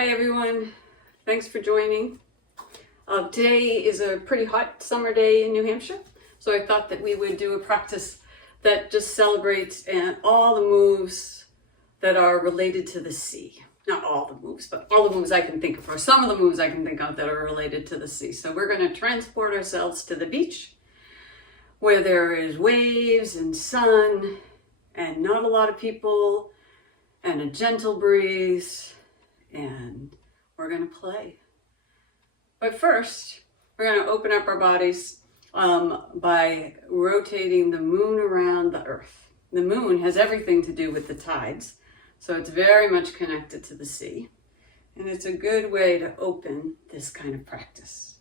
Hi everyone, thanks for joining. Today is a pretty hot summer day in New Hampshire, so I thought that we would do a practice that just celebrates all the moves that are related to the sea. Not all the moves, but all the moves I can think of, or some of the moves I can think of that are related to the sea. So we're going to transport ourselves to the beach where there is waves and sun and not a lot of people and a gentle breeze, and we're going to play. But first, we're going to open up our bodies by rotating the moon around the earth. The moon has everything to do with the tides, so it's very much connected to the sea. And it's a good way to open this kind of practice.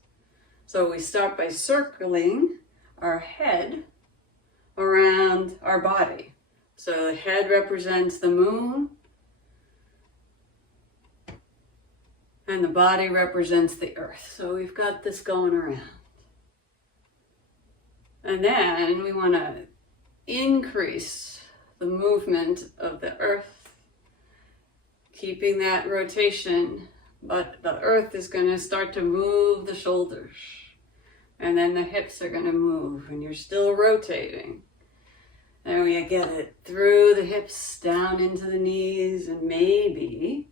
So we start by circling our head around our body. So the head represents the moon, and the body represents the earth. So we've got this going around. And then we want to increase the movement of the earth, keeping that rotation, but the earth is going to start to move the shoulders. And then the hips are going to move, and you're still rotating. And we get it through the hips, down into the knees, and maybe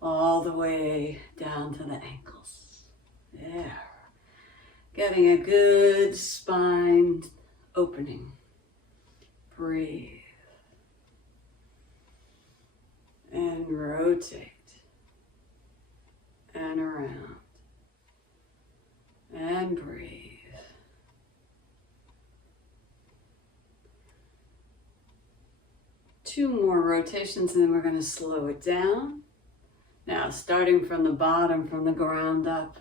all the way down to the ankles. There. Getting a good spine opening. Breathe. And rotate. And around. And breathe. Two more rotations, and then we're going to slow it down. Now, starting from the bottom, from the ground up,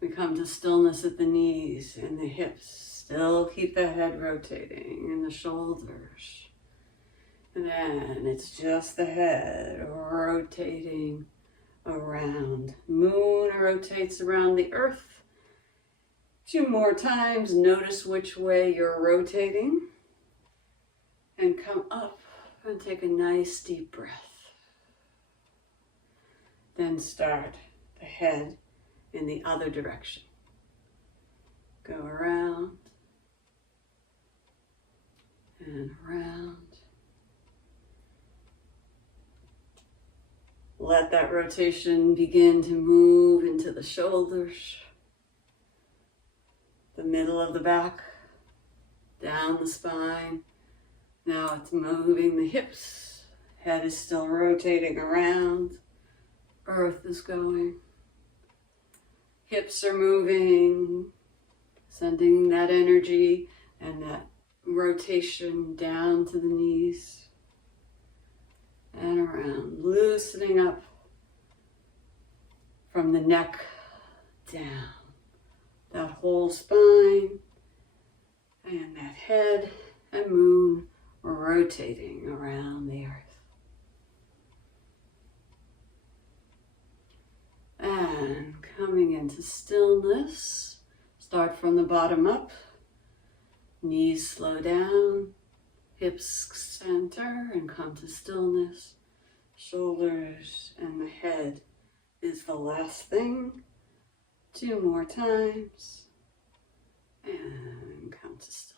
we come to stillness at the knees and the hips. Still keep the head rotating and the shoulders. And then it's just the head rotating around. Moon rotates around the earth. Two more times. Notice which way you're rotating. And come up and take a nice deep breath. Then start the head in the other direction. Go around and around. Let that rotation begin to move into the shoulders, the middle of the back, down the spine. Now it's moving the hips. Head is still rotating around. Earth is going. Hips are moving, sending that energy and that rotation down to the knees and around, loosening up from the neck down. That whole spine and that head and moon rotating around the earth. And coming into stillness, start from the bottom up, knees slow down, hips center and come to stillness, shoulders and the head is the last thing. Two more times, and come to stillness.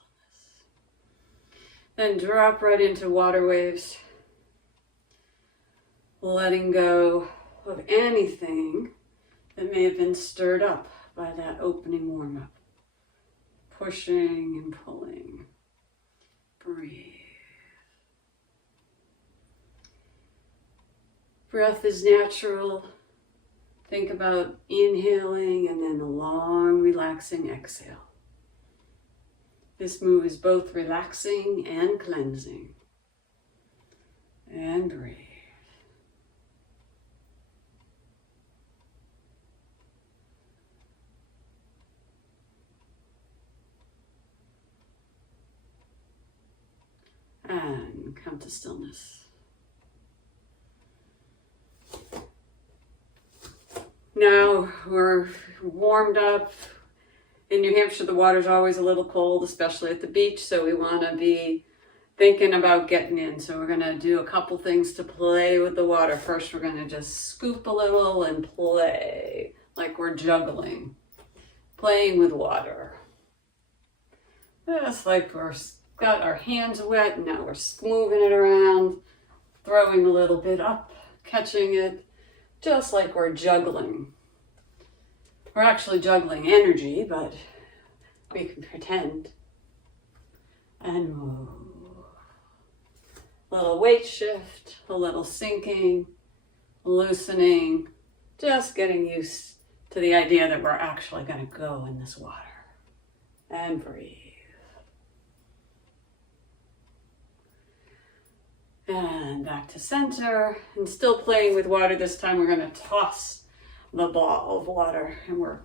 Then drop right into water waves, letting go of anything that may have been stirred up by that opening warm-up. Pushing and pulling. Breathe. Breath is natural. Think about inhaling and then a long, relaxing exhale. This move is both relaxing and cleansing. And breathe. And come to stillness. Now we're warmed up. In New Hampshire, the water's always a little cold, especially at the beach, so we want to be thinking about getting in. So we're gonna do a couple things to play with the water. First, we're gonna just scoop a little and play like we're juggling, playing with water. Just like we're got our hands wet, and now we're moving it around, throwing a little bit up, catching it, just like we're juggling. We're actually juggling energy, but we can pretend. And move. A little weight shift, a little sinking, loosening, just getting used to the idea that we're actually going to go in this water. And breathe. And back to center, and still playing with water. This time we're going to toss the ball of water, and we're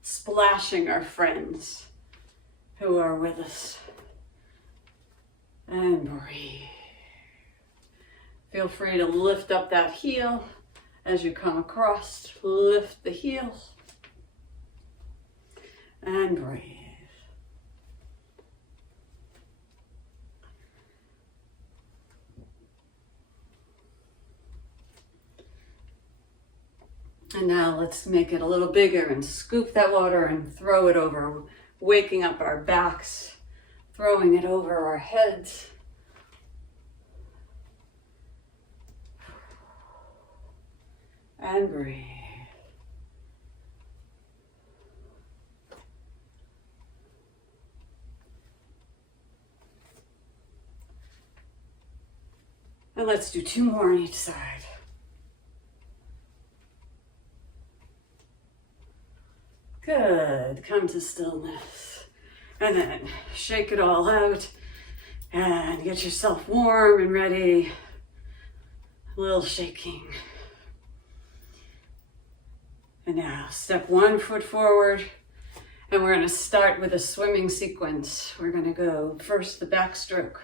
splashing our friends who are with us. And breathe. Feel free to lift up that heel as you come across. Lift the heel. And breathe. And now let's make it a little bigger and scoop that water and throw it over, waking up our backs, throwing it over our heads. And breathe. And let's do 2 more on each side. Good. Come to stillness. And then shake it all out and get yourself warm and ready. A little shaking. And now step 1 foot forward, and we're going to start with a swimming sequence. We're going to go first the backstroke.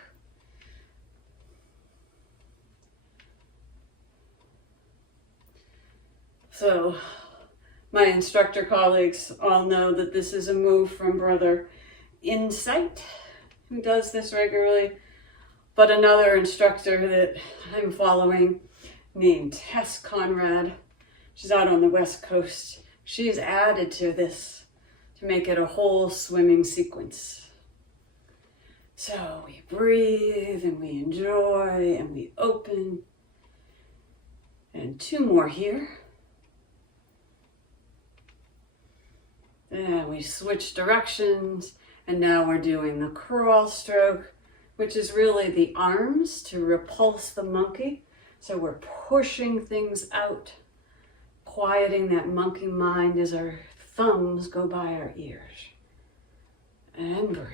So my instructor colleagues all know that this is a move from Brother Insight, who does this regularly, but another instructor that I'm following named Tess Conrad, she's out on the West Coast, she's added to this to make it a whole swimming sequence. So we breathe and we enjoy and we open. And 2 more here. And we switch directions, and now we're doing the crawl stroke, which is really the arms to repulse the monkey. So we're pushing things out, quieting that monkey mind as our thumbs go by our ears. And breathe.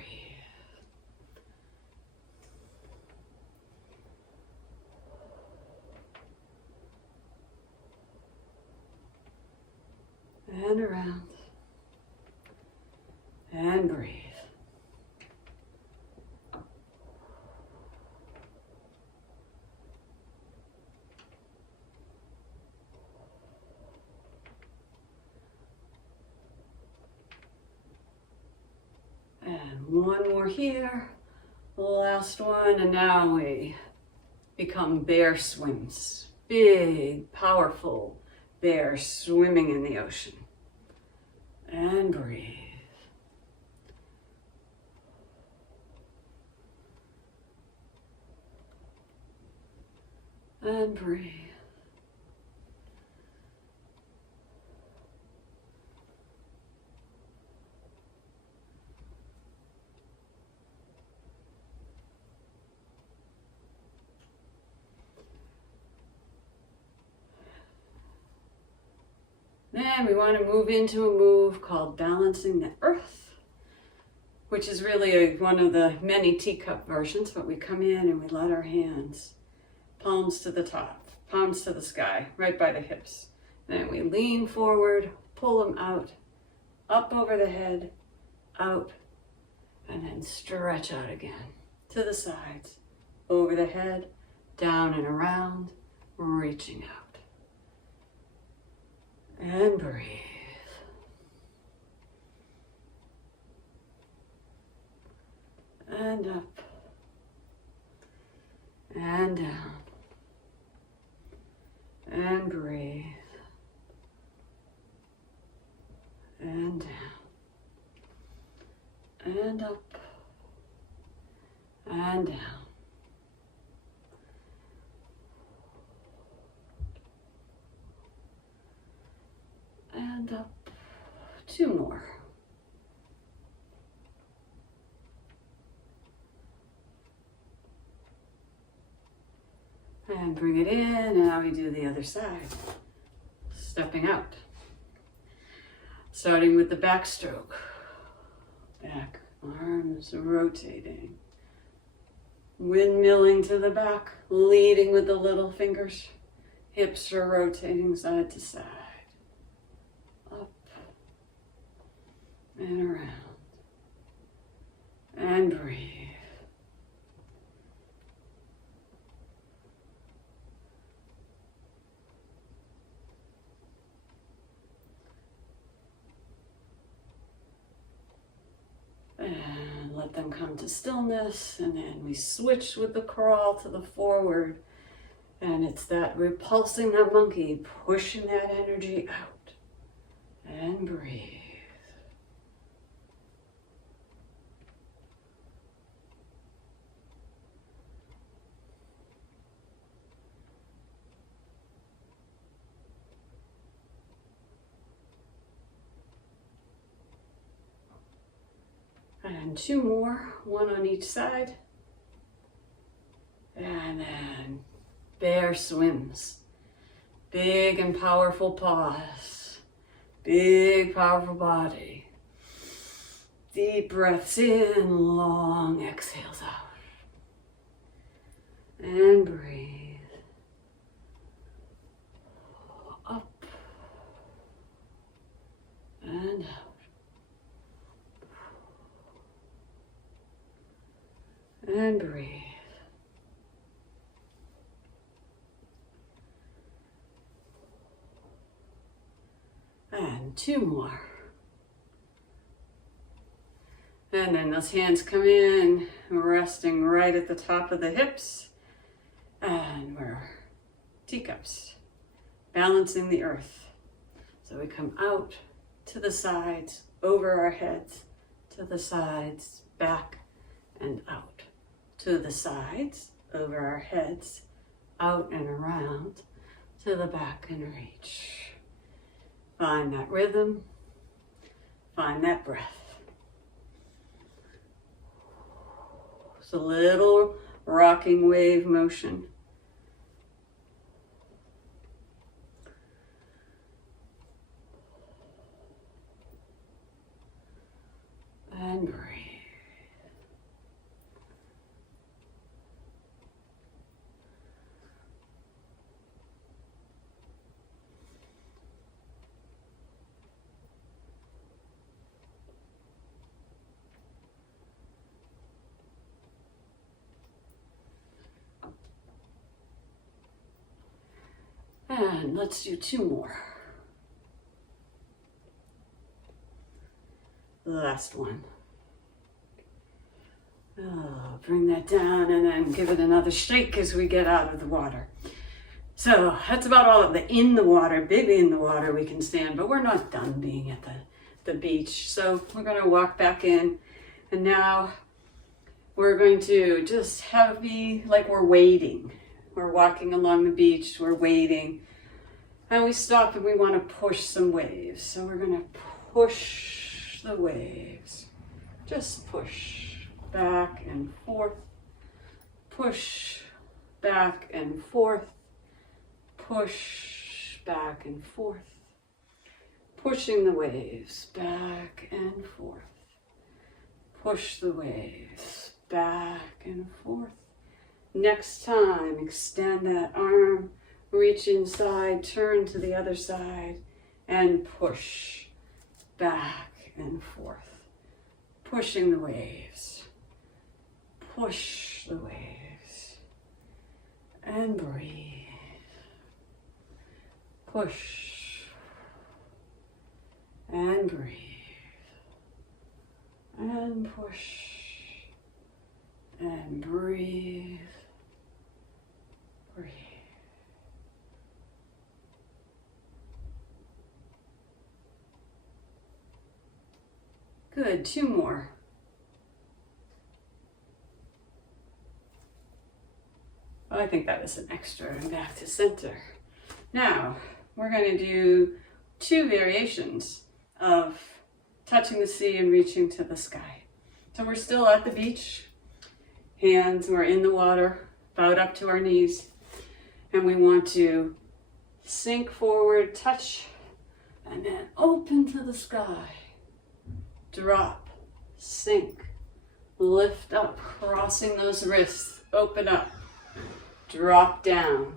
And around. And breathe. And 1 more here, the last one, and now we become bear swims. Big, powerful bear swimming in the ocean. And breathe. And breathe. Then we want to move into a move called Balancing the Earth, which is really one of the many teacup versions, but we come in and we let our hands, palms to the top, palms to the sky, right by the hips. Then we lean forward, pull them out, up over the head, out, and then stretch out again to the sides, over the head, down and around, reaching out. And breathe. And up. and down, and breathe, and down, and up, and down. And up. 2 more. And bring it in, and now we do the other side. Stepping out. Starting with the backstroke. Back arms rotating. Windmilling to the back, leading with the little fingers. Hips are rotating side to side. Up and around. And breathe. And let them come to stillness, and then we switch with the crawl to the forward, and it's that repulsing that monkey, pushing that energy out, and breathe. And 2 more, 1 on each side. And then bear swims. Big and powerful paws. Big, powerful body. Deep breaths in, long exhales out. And breathe. Up. And out. And breathe. And 2 more. And then those hands come in, resting right at the top of the hips. And we're teacups, balancing the earth. So we come out to the sides, over our heads, to the sides, back and out. To the sides, over our heads, out and around, to the back and reach. Find that rhythm, find that breath. It's a little rocking wave motion. And breathe. And let's do 2 more. The last one. Oh, bring that down and then give it another shake as we get out of the water. So that's about all of the in the water, big in the water we can stand, but we're not done being at the beach. So we're going to walk back in, and now we're going to just be like we're wading. We're walking along the beach, we're wading, and we stop and we want to push some waves. So we're going to push the waves. Just push back and forth, push back and forth, push back and forth, pushing the waves back and forth, push the waves back and forth. Next time, extend that arm, reach inside, turn to the other side, and push back and forth, pushing the waves, push the waves, and breathe, push, and breathe, and push, and breathe, Breathe. Good, 2 more. I think that was an extra, and back to center. Now, we're going to do 2 variations of touching the sea and reaching to the sky. So we're still at the beach, hands were in the water, bowed up to our knees, and we want to sink forward, touch, and then open to the sky. Drop, sink, lift up, crossing those wrists, open up, drop down,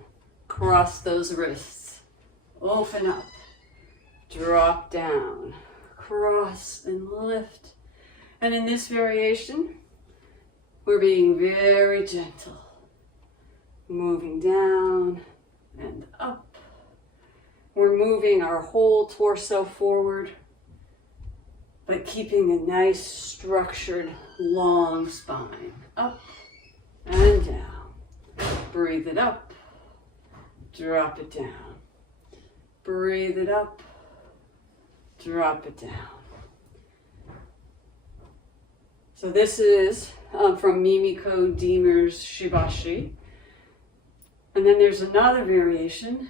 cross those wrists, open up, drop down, cross and lift. And in this variation, we're being very gentle, moving down and up. We're moving our whole torso forward, but keeping a nice structured long spine. Up and down. Breathe it up. Drop it down. Breathe it up. Drop it down. So this is from Mimiko Diemer's Shibashi. And then there's another variation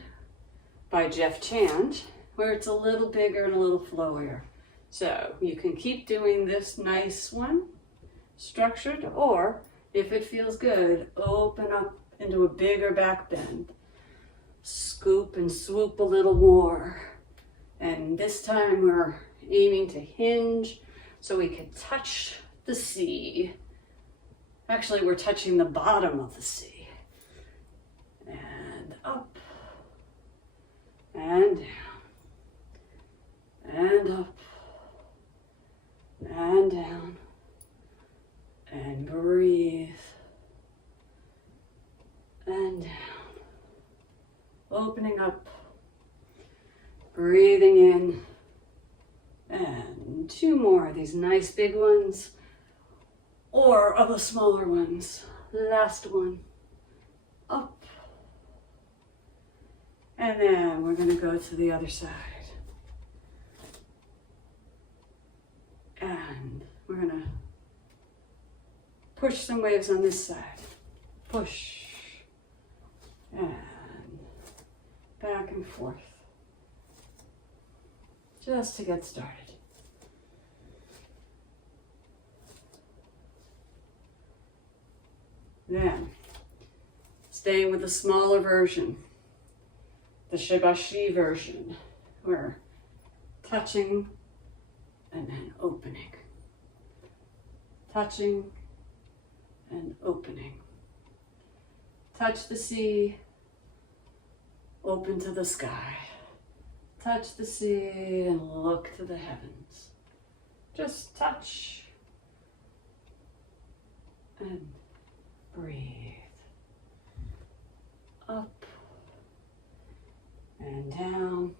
by Jeff Chand where it's a little bigger and a little flowier. So you can keep doing this nice one, structured, or if it feels good, open up into a bigger back bend. Scoop and swoop a little more. And this time we're aiming to hinge so we can touch the sea. Actually, we're touching the bottom of the sea. And up, and down, and up, and down, and breathe, and down, opening up, breathing in, and 2 more of these nice big ones, or of the smaller ones. Last one, up, and then we're going to go to the other side. And we're going to push some waves on this side. Push. And back and forth. Just to get started. Then, staying with the smaller version, the Shibashi version, we're touching and then opening. Touching and opening. Touch the sea, open to the sky. Touch the sea and look to the heavens. Just touch and breathe. Up and down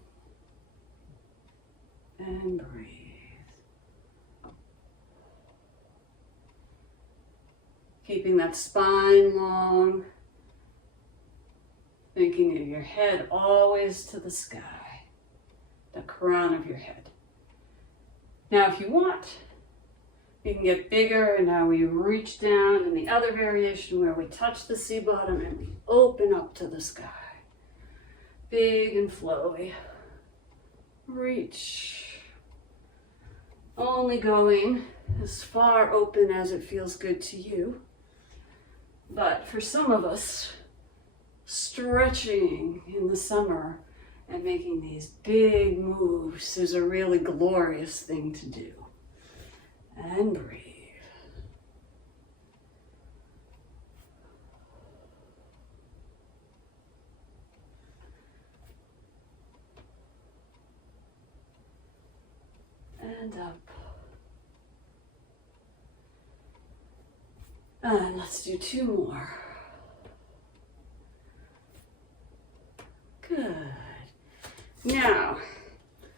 and breathe. Keeping that spine long, thinking of your head always to the sky, the crown of your head. Now, if you want, you can get bigger, and now we reach down in the other variation where we touch the sea bottom and we open up to the sky. Big and flowy. Reach. Only going as far open as it feels good to you. But for some of us, stretching in the summer and making these big moves is a really glorious thing to do. And breathe. And up. And let's do 2 more. Good. Now,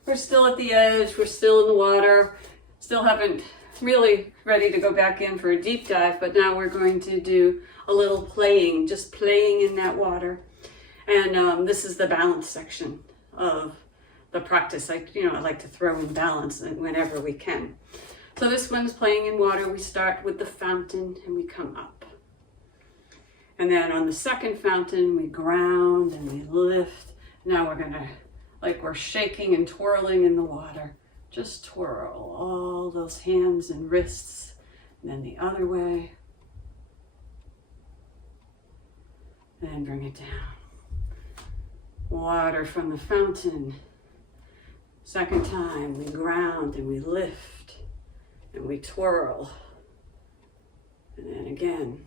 we're still at the edge, we're still in the water, still haven't really ready to go back in for a deep dive, but now we're going to do a little playing, just playing in that water. And this is the balance section of the practice. I like to throw in balance whenever we can. So this one's playing in water. We start with the fountain and we come up. And then on the second fountain, we ground and we lift. Now we're gonna, like we're shaking and twirling in the water. Just twirl all those hands and wrists. And then the other way. And bring it down. Water from the fountain. Second time, we ground and we lift and we twirl. And then again.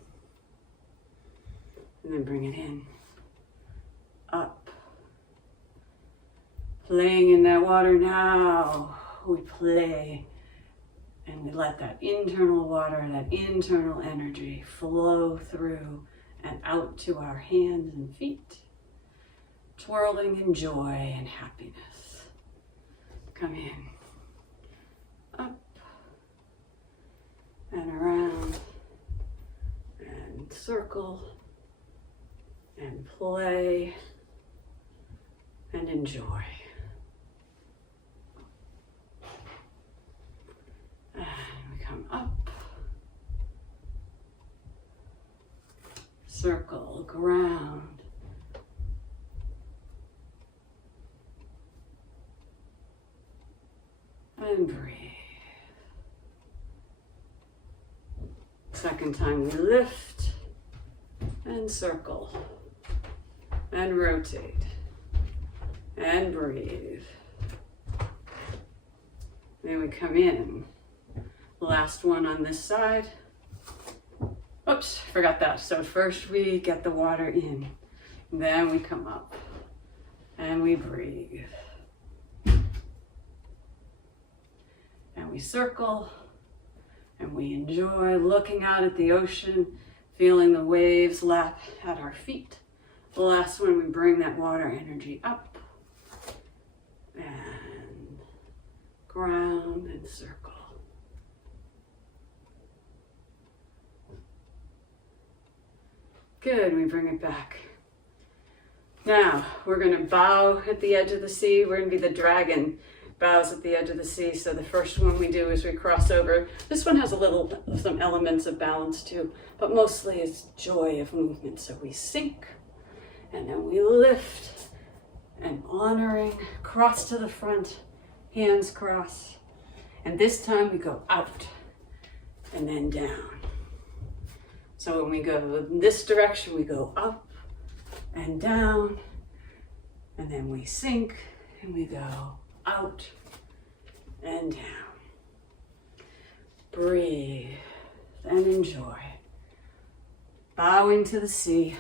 And then bring it in. Up. Playing in that water now. We play and we let that internal water, that internal energy flow through and out to our hands and feet. Twirling in joy and happiness. Come in. Up. And around. And circle. And play. And enjoy. And we come up. Circle, ground. And breathe. Second time we lift and circle and rotate and breathe. Then we come in. Last one on this side. Oops, forgot that. So first we get the water in, then we come up and we breathe. And we circle and we enjoy looking out at the ocean, feeling the waves lap at our feet. The last one, we bring that water energy up and ground and circle. Good, we bring it back. Now, we're gonna bow at the edge of the sea. We're gonna be the dragon, bows at the edge of the sea. So the first one we do is we cross over. This one has some elements of balance too, but mostly it's joy of movement. So we sink, and then we lift, and honoring, cross to the front, hands cross. And this time we go out, and then down. So when we go in this direction, we go up and down, and then we sink, and we go out and down. Breathe and enjoy. Bowing to the sea.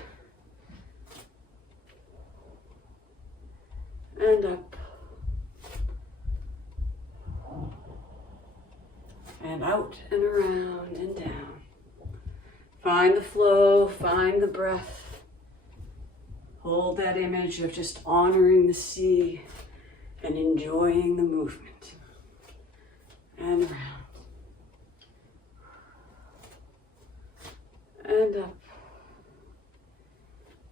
And up. And out and around and down. Find the flow, find the breath. Hold that image of just honoring the sea and enjoying the movement. And around. And up.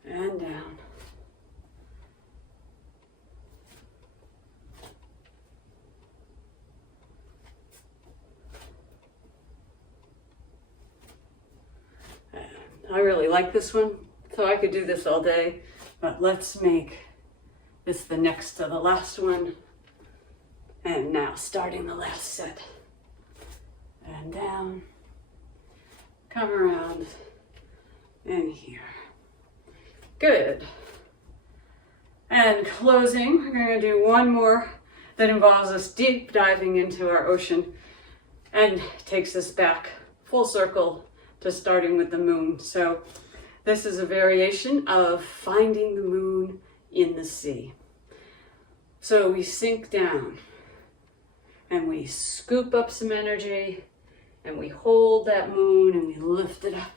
And down. I really like this one, so I could do this all day, but let's make this the next to the last one. And now starting the last set. And down, come around, and here. Good. And closing, we're going to do one more that involves us deep diving into our ocean and takes us back full circle to starting with the moon. So this is a variation of finding the moon in the sea. So we sink down and we scoop up some energy and we hold that moon and we lift it up.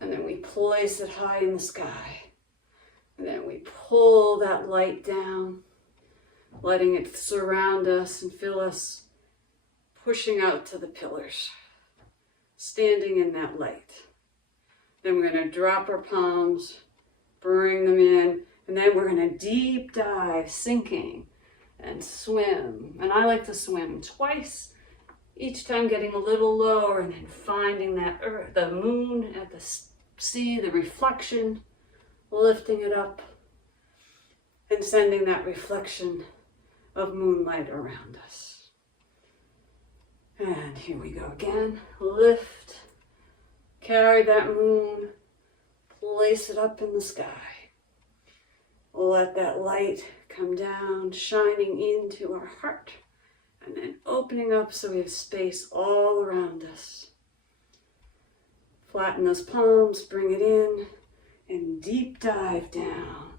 And then we place it high in the sky. And then we pull that light down, letting it surround us and fill us, pushing out to the pillars, standing in that light. Then we're going to drop our palms, bring them in, and then we're going to deep dive, sinking, and swim. And I like to swim twice, each time getting a little lower, and then finding that earth, the moon at the sea, the reflection, lifting it up, and sending that reflection of moonlight around us. And here we go again. Lift, carry that moon, place it up in the sky. Let that light come down, shining into our heart, and then opening up so we have space all around us. Flatten those palms, bring it in, and deep dive down.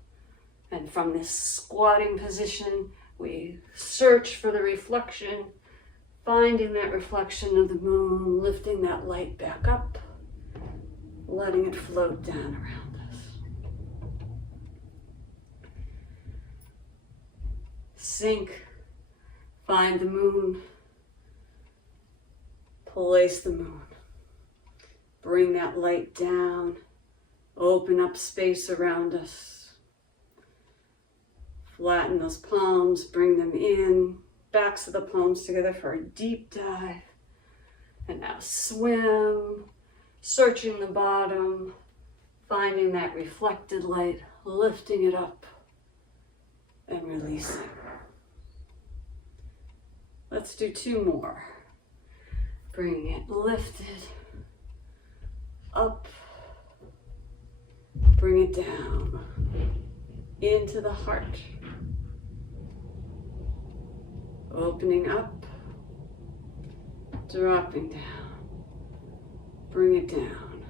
And from this squatting position, we search for the reflection, finding that reflection of the moon, lifting that light back up, letting it float down around us. Sink, find the moon, place the moon, bring that light down, open up space around us. Flatten those palms, bring them in, backs of the palms together for a deep dive. And now swim, searching the bottom, finding that reflected light, lifting it up and releasing. Let's do 2 more. Bring it lifted, up, bring it down, into the heart. Opening up, dropping down, bring it down.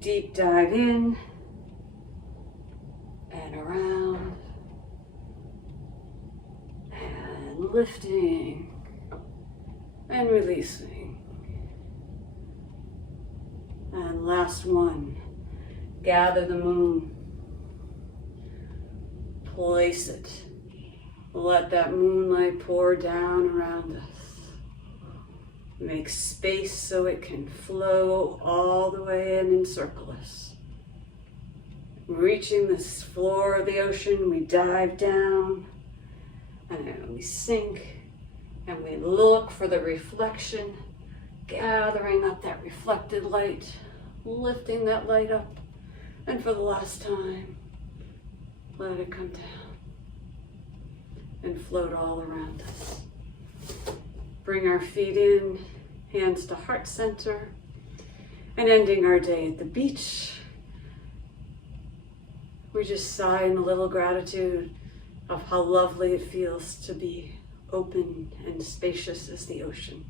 Deep dive in and around, and lifting and releasing. And last one, gather the moon. Place it. Let that moonlight pour down around us. Make space so it can flow all the way in and encircle us. Reaching this floor of the ocean, we dive down and then we sink and we look for the reflection, gathering up that reflected light, lifting that light up, and for the last time, let it come down and float all around us. Bring our feet in, hands to heart center, and ending our day at the beach. We just sigh in a little gratitude of how lovely it feels to be open and spacious as the ocean.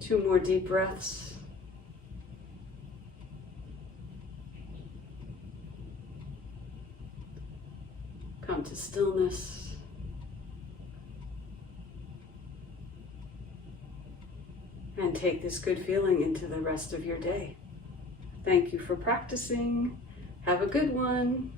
Two more deep breaths. Come to stillness. And take this good feeling into the rest of your day. Thank you for practicing. Have a good one.